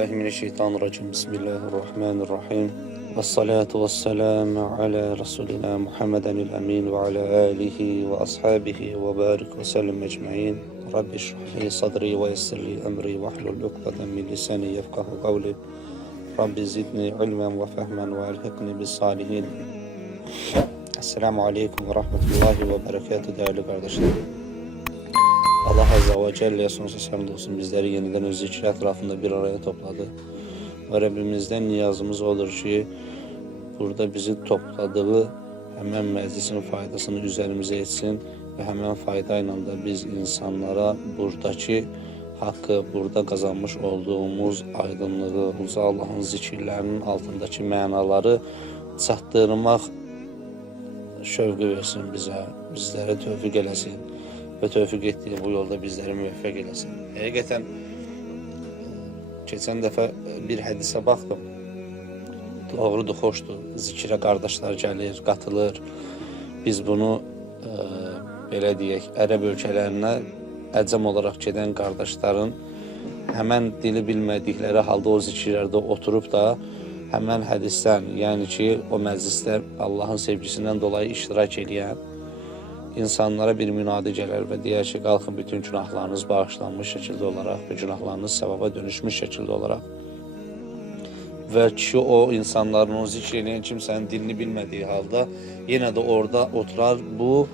Euzubillahimineşşeytanirracim. Bismillahirrahmanirrahim. Vessalatu vesselamu ala Resulina Muhammedenil emin ve ala alihi ve ashabihi ve barik ve sellem ecmaîn. Rabbi şrahli sadri ve yessirli emri ve hlul ukdeten min lisani yefkahu kavli. Rabbi zidni ilmen ve fehmen ve elhikni bis salihin. Esselamu aleyküm ve rahmetullahi ve berekatuhu değerli kardeşlerim. Allah Azze ve Celle'ye sonsuz hamd olsun, bizleri yeniden öz zikri etrafında bir araya topladı. Ve Rabbimizden niyazımız odur ki burada bizi topladığı hemen meclisin faydasını üzerimize etsin ve hemen faydayla da biz insanlara buradaki hakkı, burada kazanmış olduğumuz aydınlığı, Uca Allah'ın zikirlerinin altındaki mənaları çatdırmaq şövqü versin bize, bizlere tövfik eləsin ve tövfik ettiği bu yolda bizleri müvəffəq eləsin. Həqiqətən geçen dəfə bir hədisə baxdım. Doğrudur, xoşdur. Zikrə qardaşlar gəlir, qatılır. Biz bunu belə deyək, ərəb ölkələrinə əcəm olaraq gedən qardaşların həmən dili bilmədikləri halda o zikirlərdə oturub da həmən hədisdən, yəni ki, o məclisdə Allahın sevgisindən dolayı iştirak edən insanlara bir münadi gələr və deyər ki, qalxın, bütün günahlarınız bağışlanmış şəkildə olaraq və günahlarınız səvaba dönüşmüş şəkildə olaraq və ki, o insanların, o zikr edən kimsənin dilini bilmədiyi halda yenə də orada oturar bu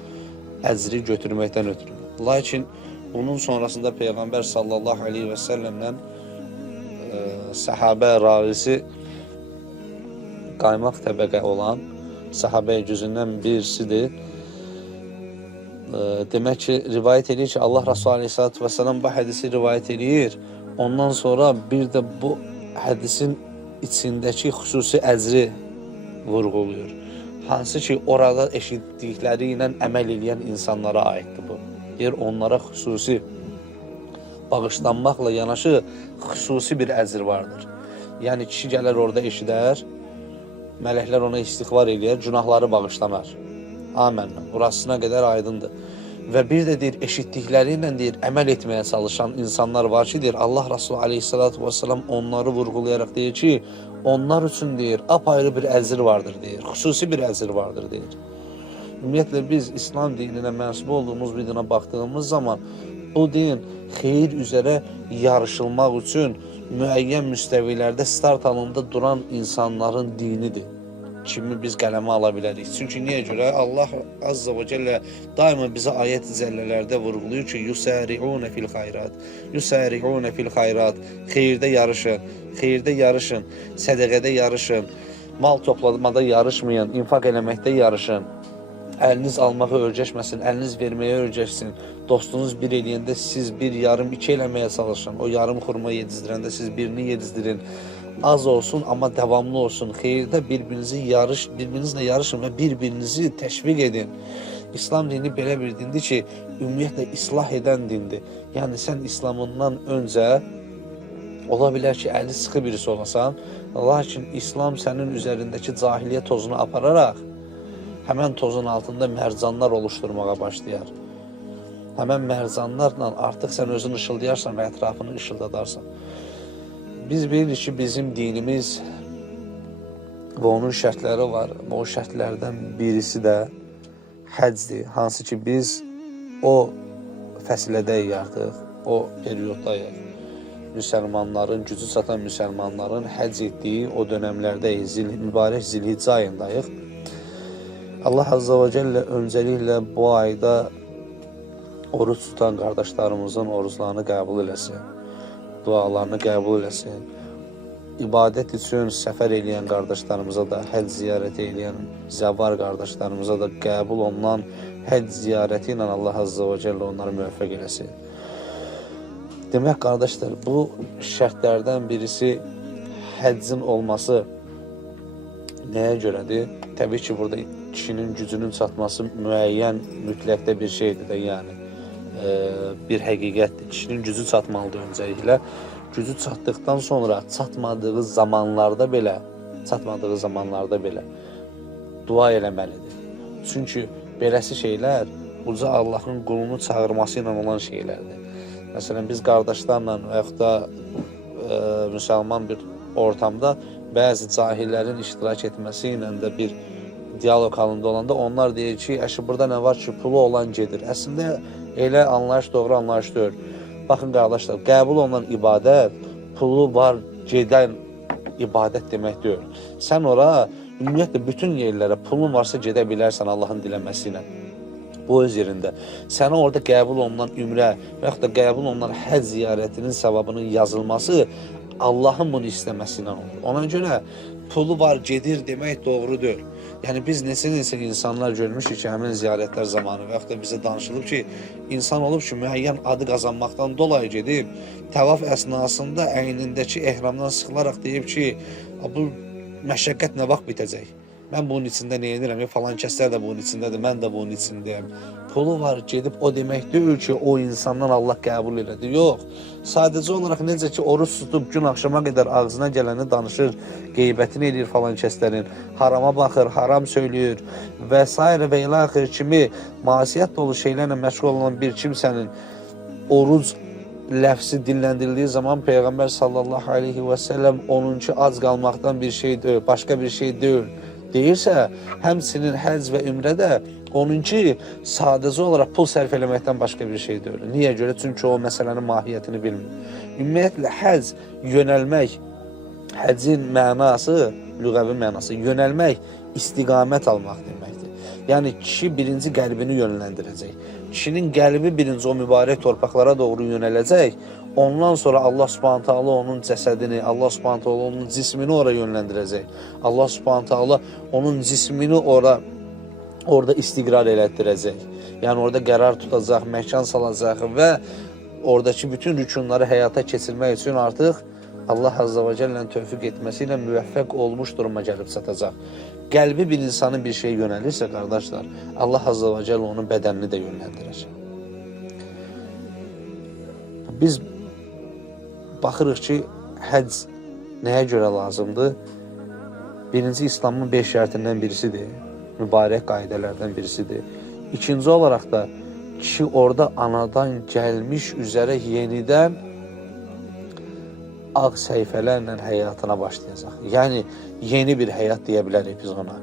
əcri götürməkdən ötürü. Lakin bunun sonrasında Peyğəmbər sallallahu aleyhi və səlləmlə səhabə ravisi qaymaq təbəqə olan səhabə cüzündən birisidir. Demək ki, rivayət edir ki, Allah Resulü Aleyhisselatü Vesselam bu hədisi rivayət edir. Ondan sonra bir də bu hədisin içindəki xüsusi əcri vurğuluyor. Hansı ki, orada eşitdikləri ilə əməl edən insanlara aiddir bu. Deyir, onlara xüsusi bağışlanmaqla yanaşı xüsusi bir əcr vardır. Yəni, kişi gələr orada eşidər, mələklər ona istiğfar edir, günahları bağışlanar. Amenna. Burasına qədər aydındır. Və bir də deyir, eşitdikləri ilə deyir, əməl etməyə çalışan insanlar var ki, deyir, Allah Resulü Aleyhisselatü Vesselam onları vurğulayarak deyir ki, onlar üçün deyir, apayrı bir əcr vardır deyir, xüsusi bir əcr vardır deyir. Ümumiyyətlə biz İslam dininə mənsub olduğumuz bir dinə baxdığımız zaman bu din xeyir üzərə yarışılmaq üçün müəyyən müstəvilərdə start alında duran insanların dinidir. Kimi biz qələmə ala bilərik. Çünki niyə görə? Allah Azza və Cəllə daima bizə ayət-i cəllələrdə vurğuluyur ki, yusari'unə fil xayrat, yusari'unə fil xayrat, xeyirdə yarışın, xeyirdə yarışın, sədəqədə yarışın, mal toplamada yarışmayın, infaq eləməkdə yarışın, əliniz almağa öyrəşməsin, əliniz verməyə öyrəşsin, dostunuz bir eləyəndə siz bir yarım iki eləməyə çalışın, o yarım xurma yedizdirəndə siz birini yedizdirin, az olsun ama devamlı olsun. Xeyirdə birbirinizlə yarışın və bir-birinizi təşviq edin. İslam dini belə bir dindir ki, ümumiyyətlə islah edən dindir. Yəni sən İslamından öncə ola bilər ki, əli sıxı birisi olasan, lakin İslam sənin üzərindəki cahiliyə tozunu apararaq həmən tozun altında mərcanlar oluşturmağa başlayar. Həmən mərcanlarla artıq sən özünü ışıldayarsan və ətrafını ışıldadarsan. Biz bilirik ki, bizim dinimiz və onun şərtləri var. O şərtlərdən birisi də həcdir. Hansı ki, biz o fəsilədəyik artıq, o periyoddayıq. Müsəlmanların, gücü çatan müsəlmanların həcc etdiyi o dönəmlərdəyik. Mübarək Zilhiccə ayındayıq. Allah Azza və Cəllə öncəliklə bu ayda oruç tutan qardaşlarımızın oruçlarını qəbul eləsin. Dualarını qəbul eləsin. İbadət üçün səfər eləyən qardaşlarımıza da, həcc ziyarəti eləyən zəvar qardaşlarımıza da qəbul olunan həcc ziyarəti ilə Allah Azza və Cəllə onları müvəffəq eləsin. Demək, qardaşlar, bu şərtlərdən birisi həccin olması nəyə görədir? Təbii ki, burada kişinin gücünün çatması müəyyən, mütləqdə bir şeydir də, yəni. Bir həqiqətdir. Kişinin gücü çatmalıdır öncəliklə. Gücü çatdıqdan sonra çatmadığı zamanlarda belə dua eləməlidir. Çünki beləsi şeylər Uca Allahın qulunu çağırması ilə olan şeylərdir. Məsələn, biz qardaşlarla və yaxud da müsəlman bir ortamda bəzi cahillərin iştirak etməsi ilə də bir diyalog halında olanda onlar deyir ki, əşi burada nə var ki, pulu olan gedir. Əslində elə anlayış doğru anlayış deyil. Baxın qardaşlar, qəbul olunan ibadət pulu var gedən ibadət demək deyil. Sən ora ümumiyyətlə bütün yerlərə pulun varsa gedə bilərsən Allahın diləməsi ilə. Bu öz yerində. Sənə orada qəbul olunan ümrə və yaxud da qəbul olunan həcc ziyarətinin savabının yazılması Allahın bunu istəməsi ilə olur. Ona görə pulu var gedir demək doğru deyil. Yəni biz neçə insanlar görmüşük ki, həmin ziyarətlər zamanı və yaxud da bizə danışılıb ki, insan olub ki, müəyyən adı qazanmaqdan dolayı gedib, təvaf əsnasında əynindəki ehramdan sıxılaraq deyib ki, bu məşəqqət nə vaxt bitəcək? Mən bunun içində nə edirəm? Falan kəslər də bunun içindədir, mən də bunun içindəyəm. Pulu var gedib o demək deyil ki, o insandan Allah qəbul elədi. Yox. Sadəcə olaraq necə ki, oruç tutub gün axşama qədər ağzına gələni danışır, qeybətini eləyir falan kəslərin, harama baxır, haram söyləyir və s. və ilə axır kimi masiyyət dolu şeylərlə məşğul olan bir kimsənin oruc ləfsi dilləndirildiyi zaman Peyğəmbər sallallahu aleyhi və səlləm onunki ac qalmaqdan bir şey deyil, başqa bir şey deyil deyirsə, həmçinin həcc və ümrədə onunki sadəcə olaraq pul sərf eləməkdən başqa bir şey deyil. Niyə görə? Çünki o məsələnin mahiyyətini bilmir. Ümumiyyətlə, həcc, yönəlmək, həccin mənası, lüğəvi mənası, yönəlmək, istiqamət almaq deməkdir. Yəni, kişi birinci qəlbini yönləndirəcək. Kişinin qəlbi birinci o mübarək torpaqlara doğru yönələcək. Ondan sonra Allah Subhanahu taala onun cəsədini, Allah Subhanahu taala onun cismini ora yönləndirəcək. Allah Subhanahu taala onun cismini orada istiqrar elətdirəcək. Yəni orada qərar tutacaq, məkan salacaq və oradakı bütün rükunları həyata keçirmək üçün artıq Allah Azza və Cəllənin tövfiq etməsi ilə müvəffəq olmuş duruma gəlib çatacaq. Qəlbi bir insanın bir şey yönəlirsə, qardaşlar, Allah Azza və Cəllə onun bədənini də yönləndirəcək. Biz baxırıq ki, həcc nəyə görə lazımdır? Birinci, İslamın 5 şərtindən birisidir. Mübarək qaydələrdən birisidir. İkinci olaraq da kişi orada anadan gəlmiş üzərə yenidən ağ səhifələrlə həyatına başlayacaq. Yəni, yeni bir həyat deyə bilərik biz ona.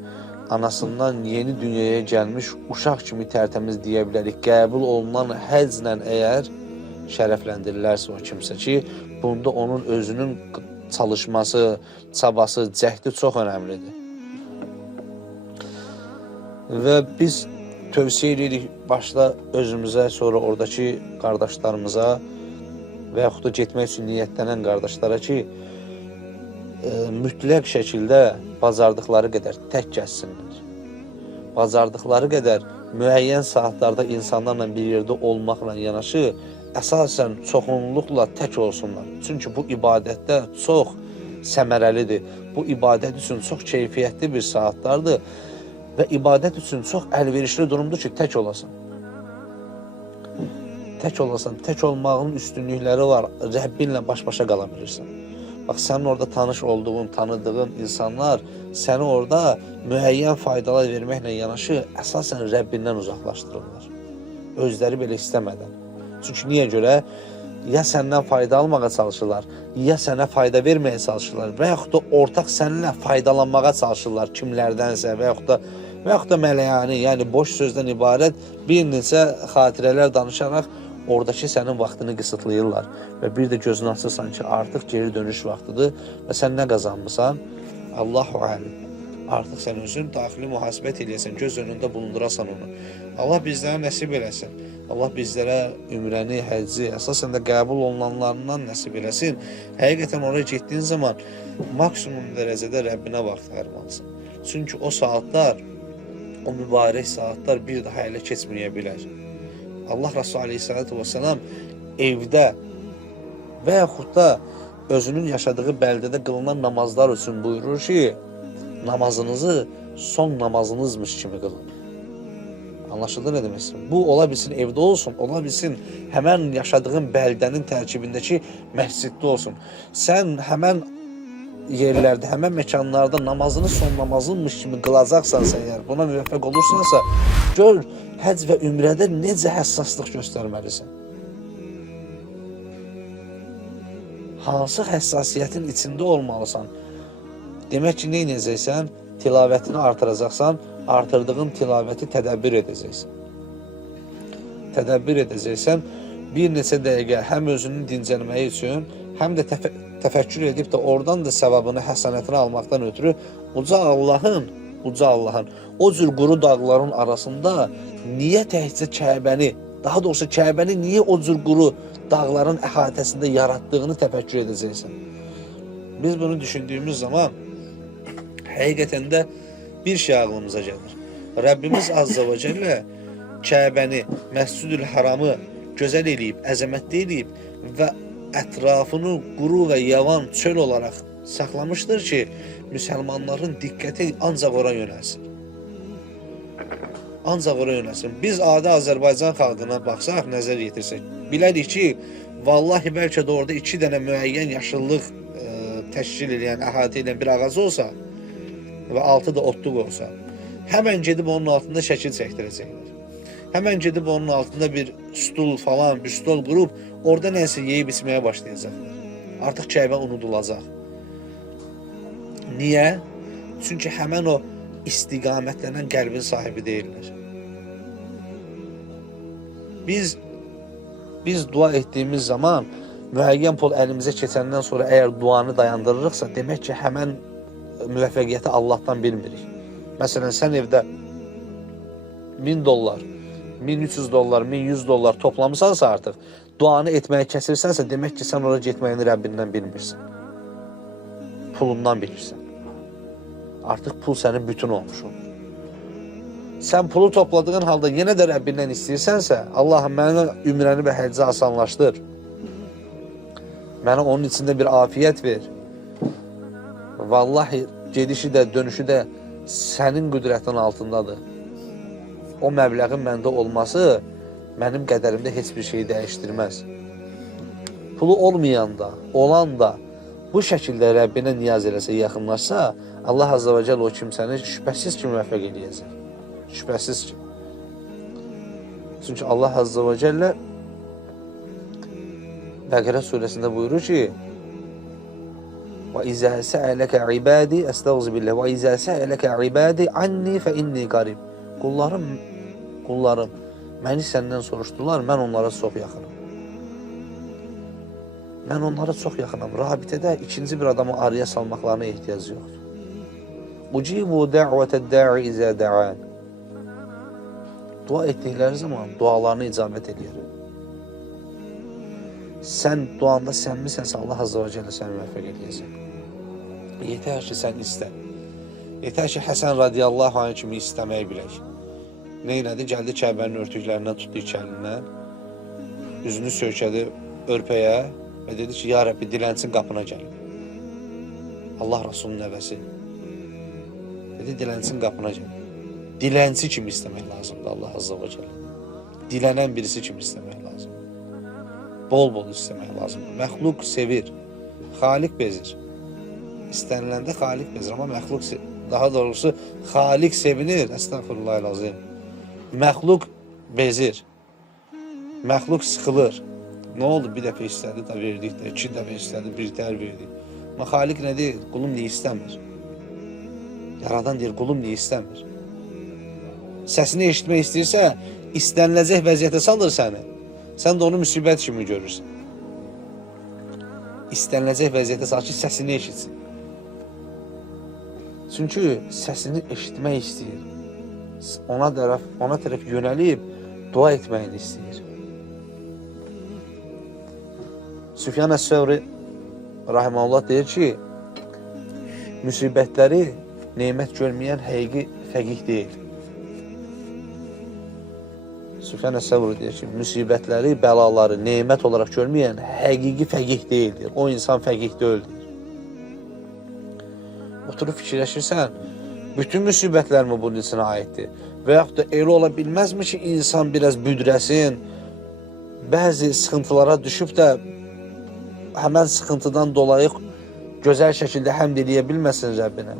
Anasından yeni dünyaya gəlmiş uşaq kimi tərtəmiz deyə bilərik. Qəbul olunan həcclə əgər şərəfləndirilərsə o kimsə ki, bunda onun özünün çalışması, çabası, cəhdi çox önəmlidir. Və biz tövsiyə edirik başda özümüzə, sonra oradakı qardaşlarımıza və yaxud da getmək üçün niyyətlənən qardaşlara ki, mütləq şəkildə bacardıqları qədər tək gəzsinlər. Bacardıqları qədər müəyyən saatlarda insanlarla bir yerdə olmaqla yanaşı, əsasən çoxunluqla tək olsunlar. Çünki bu ibadətdə çox səmərəlidir. Bu ibadət üçün çox keyfiyyətli bir saatlardır və ibadət üçün çox əlverişli durumdur ki, tək olasan. Tək olasan, tək olmağın üstünlükləri var. Rəbbinlə baş-başa qala bilirsən. Bax, sənin orada tanış olduğun, tanıdığın insanlar səni orada müəyyən faydalar verməklə yanaşı, əsasən Rəbbindən uzaqlaşdırırlar. Özləri belə istəmədən. Çünki niyə görə? Ya səndən fayda almağa çalışırlar, ya sənə fayda verməyə çalışırlar və yaxud da ortaq səninlə faydalanmağa çalışırlar kimlərdənsə və yaxud da mələyani, yəni boş sözdən ibarət bir neçə xatirələr danışaraq oradakı sənin vaxtını qısıtlayırlar və bir də gözünü açırsan ki, artıq geri dönüş vaxtıdır və sən nə qazanmısan? Allahu alim. Artıq sən özün daxili mühasibət eləyəsən, göz önündə bulundurasan onu. Allah bizlərə nəsib eləsin. Allah bizlərə ümrəni, həcci, əsasən də qəbul olunanlarından nəsib eləsin. Həqiqətən oraya getdiyin zaman maksimum dərəcədə Rəbbinə vaxt ayırmalısın. Çünki o saatlar, o mübarək saatlar bir daha elə keçməyə bilər. Allah Resulü Aleyhisselatü Vesselam evdə və yaxud da özünün yaşadığı bəldədə qılınan namazlar üçün buyurur ki, namazınızı son namazınızmış kimi qılın. Anlaşıldı nə demək istəyirəm? Bu, ola bilsin evdə olsun, ola bilsin həmən yaşadığın bəldənin tərkibindəki məsciddə olsun. Sən həmən yerlərdə, həmən məkanlarda namazını son namazınmış kimi qılacaqsansa, əgər buna müvəffəq olursansa, gör, həcc və ümrədə necə həssaslıq göstərməlisən. hansı həssasiyyətin içində olmalısan? Demək ki, nə edəcəksən? Tilavətini artıracaqsan, artırdığın tilavəti tədəbbür edəcəksən. Tədəbbür edəcəksən, bir neçə dəqiqə həm özünün dincəlməyi üçün, həm də təfəkkür edib də oradan da səvabını, həsənətini almaqdan ötürü uca Allahın o cür quru dağların arasında niyə təkcə Kəbəni, daha doğrusu Kəbəni niyə o cür quru dağların əhatəsində yaratdığını təfəkkür edəcəksən. Biz bunu düşündüyümüz zaman həqiqətən də bir şey ağlımıza gəlir. Rəbbimiz Azza və Cəllə Kəbəni, Məscid-ül Haramı gözəl eləyib, əzəmətli eləyib və ətrafını quru və yavan çöl olaraq saxlamışdır ki, müsəlmanların diqqəti ancaq ora yönəlsin. Ancaq ora yönəlsin. Biz adi Azərbaycan xalqına baxsaq, nəzər yetirsək, bilərik ki, vallahi bəlkə də orada 2 dənə müəyyən yaşıllıq təşkil edən, əhatə edən bir ağacı olsa və altı da otluq olsa, həmən gedib onun altında şəkil çəkdirəcəklər. Həmən gedib onun altında bir stul falan, bir stol qurub, orada nəsə yeyib içməyə başlayacaqlar. Artıq Kəbə unudulacaq. Niyə? Çünki həmən o istiqamətlənən qəlbin sahibi deyirlər. Biz dua etdiyimiz zaman müəyyən pul əlimizə keçəndən sonra əgər duanı dayandırırıqsa, demək ki, həmən müvəffəqiyyəti Allahdan bilmirik. Məsələn, sən evdə $1000, $1300, $1100 toplamısansa artıq, duanı etməyi kəsirsənsə, demək ki, sən ora getməyini Rəbbindən bilmirsən. Pulundan bilirsən. Artıq pul sənin bütün olmuş olur. Sən pulu topladığın halda yenə də Rəbbindən istəyirsənsə, Allahım, mənə ümrəni və həcci asanlaşdır. Mənə onun içində bir afiyyət ver. Vallahi gedişi də, dönüşü də sənin qüdrətin altındadır. O məbləğin məndə olması mənim qədərimdə heç bir şey dəyişdirməz. Pulu olmayan da, olan da bu şəkildə Rəbbinə niyaz eləsə, yaxınlaşsa, Allah Azza və Cəl o kimsəni şübhəsiz ki, müvəffəq eləyəcək. Şübhəsiz ki. Çünki Allah Azza və Cəllə Bəqərə surəsində buyurur ki, وَإِذَا سَأَلَكَ عِبَادِي أَسْتَغْزِ بِاللَّهِ وَإِذَا سَأَلَكَ عِبَادِي عَنِّي فَإِنِّي قَرِيبٌ. Qullarım, məni səndən soruşdular, mən onlara çox yaxınım. Mən onlara çox yaxınım. Rabitədə ikinci bir adamı araya salmaqlarına ehtiyac yoxdur. Ucibu da'vatəd da'i izə da'an. Dua etdikləri zaman dualarını icabət edir. Sən duanda sənmisənsə, Allah Azza və Cəllə səni müvəffəq edəcək. Yetər ki, sən istə. Yetər ki, Həsən radiyallahu anh kimi istəməyi bilək. Neynədi? Gəldi Kəbənin örtüklərindən, tutdu iki əlindən, üzünü söykədi örpəyə və dedi ki, ya Rəbbi, dilənçin qapına gəlin. Allah Rasulunun nəvəsi. Dedi, dilənçin qapına gəlin. Dilənçi kimi istəmək lazımdır Allah Azza və Cəllə. Dilənən birisi kimi istəmək lazımdır. Bol-bol istəmək lazımdır. Məxluq sevir, Xaliq bezir. İstəniləndə Xaliq bezir, amma məxluq, daha doğrusu Xaliq sevinir, əstəğfirullahil-azim. Məxluq bezir, məxluq sıxılır. Nə oldu? Bir dəfə istədi də verdik də, 2 dəfə istədi, bir tər verdik. Amma Xaliq nə deyir? Qulum niyə istəmir? Yaradan deyir, qulum niyə istəmir? Səsini eşitmək istəyirsə, istəniləcək vəziyyətə salır səni. Sən də onu müsibət kimi görürsən. İstəniləcək vəziyyətə salır ki, səsini eşitsin. Çünki səsini eşitmək istəyir. Ona tərəf yönəlib dua etməyini istəyir. Süfyan Əs-Səvri rahimehullah deyir ki, müsibətləri nemət görməyən həqiqi fəqih deyil. Süfyan Əs-Səvri deyir ki, müsibətləri, bəlaları nemət olaraq görməyən həqiqi fəqih deyildir. O insan fəqih deyildir. Oturub fikirləşirsən, bütün müsibətlər mi bunun içinə aiddir? Və yaxud da elə ola bilməzmi ki, insan biraz büdrəsin, bəzi sıxıntılara düşüb də həmən sıxıntıdan dolayı gözəl şəkildə həmd eləyə bilməsin Rəbbinə?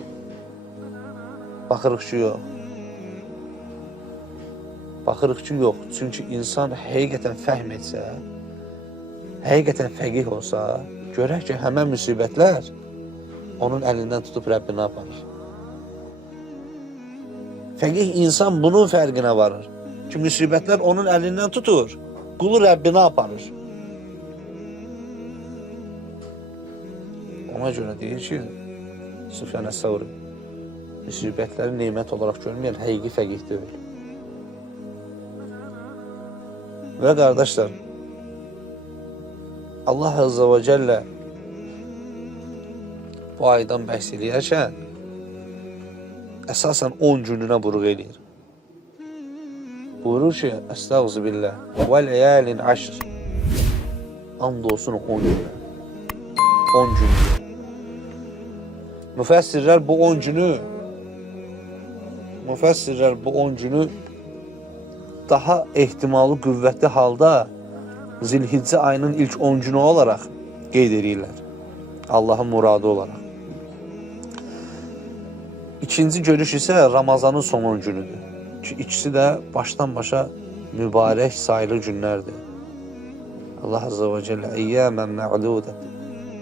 Baxırıq ki, yox. Baxırıq ki, yox. Çünki insan həqiqətən fəhm etsə, həqiqətən fəqih olsa, görək ki, həmən müsibətlər onun əlindən tutub Rəbbinə aparır. Fəqih insan bunun fərqinə varır ki, müsibətlər onun əlindən tutur, qulu Rəbbinə aparır. Ona görə deyir ki, Süfyan Əs-Səvri, müsibətləri neymət olaraq görməyən həqiqi fəqih deyil. Və qardaşlar, Allah Azza və Cəllə bu aydan bəhs eləyərkən əsasən 10 gününə vurğu eləyir. Buyurur ki, Əstəğfirullah, və ləyəlin əşr, and olsun 10 günə. 10 günü. Müfəssirlər bu 10 günü daha ehtimalı qüvvətli halda Zilhiccə ayının ilk 10 günü olaraq qeyd edirlər. Allahın muradı olaraq. İkinci görüş isə Ramazanın son 10 günüdür. Ki ikisi də başdan başa mübarək sayılı günlərdir. Allah Azza və Cəllə əyyəmən mə'dudə,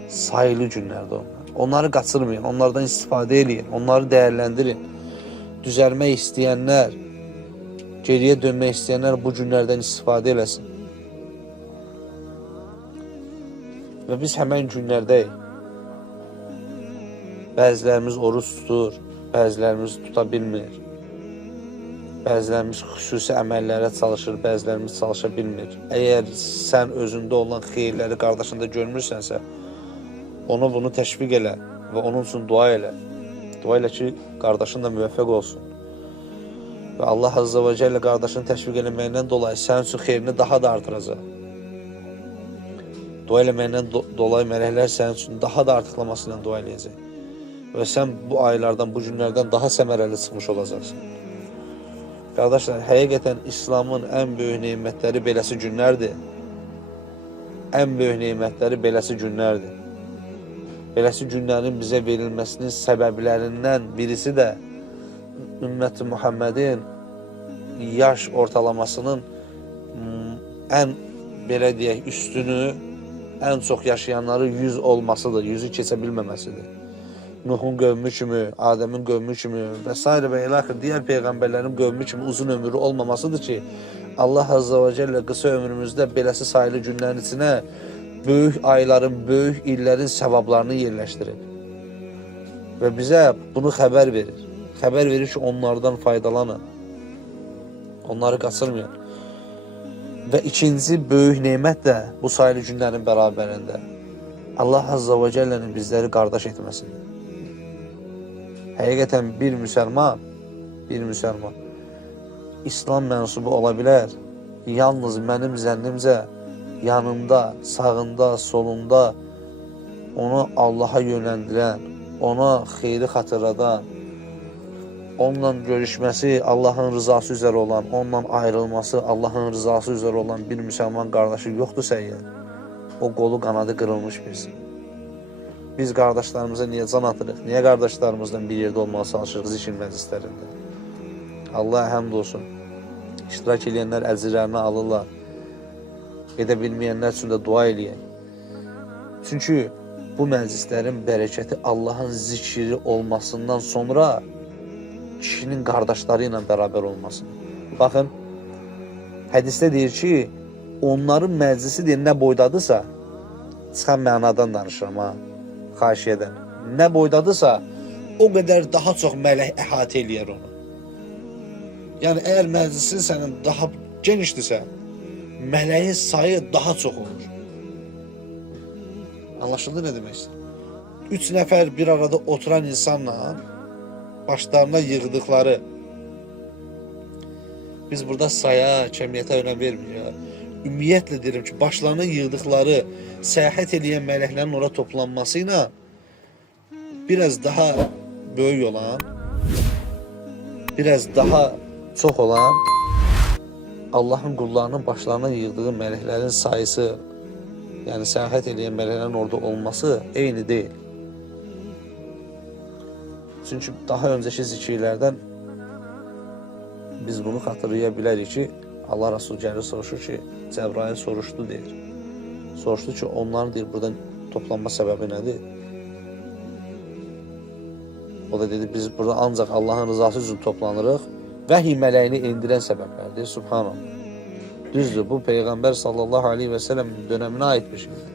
sayılı günlərdir onlar. Onları qaçırmayın, onlardan istifadə edin, onları dəyərləndirin. Düzəlmək istəyənlər, geriyə dönmək istəyənlər bu günlərdən istifadə eləsin. Və biz həmən günlərdəyik. Bəzilərimiz oruç tutur, bəzilərimiz tuta bilmir. Bəzilərimiz xüsusi əməllərə çalışır, bəzilərimiz çalışa bilmir. Əgər sən özündə olan xeyirləri qardaşında görmürsənsə, onu bunu təşviq elə və onun üçün dua elə. Dua elə ki, qardaşın da müvəffəq olsun. Və Allah Azza və Cəllə qardaşını təşviq eləməyindən dolayı sənin üçün xeyrini daha da artıracaq. Dua eləməyindən dolayı mələklər sənin üçün daha da artıqlaması ilə dua eləyəcək. Və sən bu aylardan, bu günlərdən daha səmərəli çıxmış olacaqsın. Qardaşlar, həqiqətən İslamın ən böyük neymətləri beləsi günlərdir. Ən böyük neymətləri beləsi günlərdir. Beləsi günlərin bizə verilməsinin səbəblərindən birisi də ümmət-i Muhammedin yaş ortalamasının ən, belə deyək, üstünü, ən çox yaşayanları 100 olmasıdır, 100'ü keçə bilməməsidir. Nuhun qövmü kimi, Adəmin qövmü kimi və s. və ilaxır digər peyğəmbərlərin qövmü kimi uzun ömürlü olmamasıdır ki, Allah Azza və Cəllə qısa ömrümüzdə beləsi sayılı günlərin içinə böyük ayların, böyük illərin səvablarını yerləşdirir. Və bizə bunu xəbər verir. Xəbər verir ki, onlardan faydalanın. Onları qaçırmayın. Və ikinci böyük neymət də bu sayılı günlərin bərabərində Allah Azza və Cəllənin bizləri qardaş etməsidir. Həqiqətən bir müsəlman İslam mənsubu ola bilər. Yalnız mənim zənnimcə yanında, sağında, solunda onu Allaha yönləndirən, ona xeyri xatırladan, onunla görüşməsi Allahın rızası üzrə olan, onunla ayrılması Allahın rızası üzrə olan bir müsəlman qardaşı yoxdursa əgər, o qolu qanadı qırılmış birisi. Biz qardaşlarımıza niyə can atırıq? Niyə qardaşlarımızla bir yerdə olmağa çalışırıq zikr məclislərində? Allaha həmd olsun. İştirak edənlər əcrlərini alırlar. Edə bilməyənlər üçün də dua eləyək. Çünki bu məclislərin bərəkəti Allahın zikri olmasından sonra kişinin qardaşları ilə bərabər olmasıdır. Baxın, hədisdə deyir ki, onların məclisi deyir, nə boydadısa, çıxan mənadan danışıram ha, xahiş edən. Nə boydadısa, o qədər daha çox mələk əhatə eləyər onu. Yəni, əgər məclisin sənin daha genişdirsə, mələyin sayı daha çox olur. Anlaşıldı nə demək istəyir? 3 nəfər bir arada oturan insanla başlarına yığdıqları, biz burada saya, kəmiyyətə önəm vermirik. Ümumiyyətlə deyirəm ki, başlarına yığdıqları səyahət edən mələklərin ora toplanması ilə biraz daha böyük olan, biraz daha çox olan Allahın qullarının başlarına yığdığı mələklərin sayısı, yəni səyahət edən mələklərin orada olması eyni deyil. Çünki daha öncəki zikirlərdən biz bunu xatırlaya bilərik ki, Allah Rasul gəlir soruşur ki, Cəbrail soruşdu deyir. Soruşdu ki, onların deyir, buradan toplanma səbəbi nədir? O da dedi, biz burada ancaq Allahın rızası üçün toplanırıq. Vəhiy mələyini endirən səbəblərdir. Subhanallah. Düzdür, bu Peyğəmbər sallallahu aleyhi və səlləm dönəminə aid bir şeydir.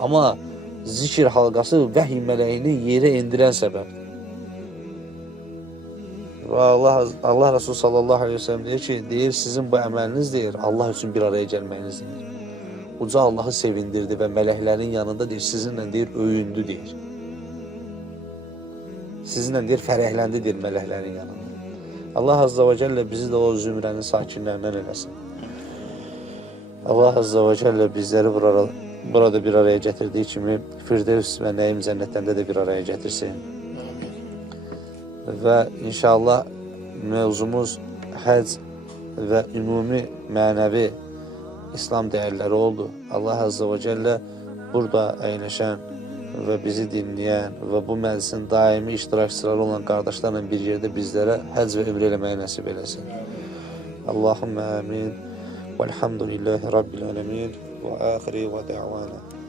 Amma zikir halqası vəhiy mələyini yerə endirən səbəbdir. Və Allah Resulü sallallahu aleyhi ve sellem deyir ki, deyir sizin bu əməliniz deyir, Allah üçün bir araya gəlməyiniz deyir. Uca Allahı sevindirdi və mələklərin yanında deyir, sizinlə deyir, öyündü deyir. Sizinlə deyir, fərəhləndi deyir mələklərin yanında. Allah Azza və Cəllə bizi də o zümrənin sakinlərindən eləsin. Allah Azza və Cəllə bizləri burada bir araya gətirdiyi kimi Firdevs və Nəim cənnətlərində də bir araya gətirsin. Və inşallah mövzumuz həc və ümumi mənəvi İslam dəyərləri oldu. Allah Azza və Cəllə burada əyləşən və bizi dinləyən və bu məclisin daimi iştirakçıları olan qardaşlarla bir yerdə bizlərə həc və ümrə eləməyi nəsib eləsin. Allahümmə amin. Velhamdülillahi Rabbil alemin. Və axiri və dəvana.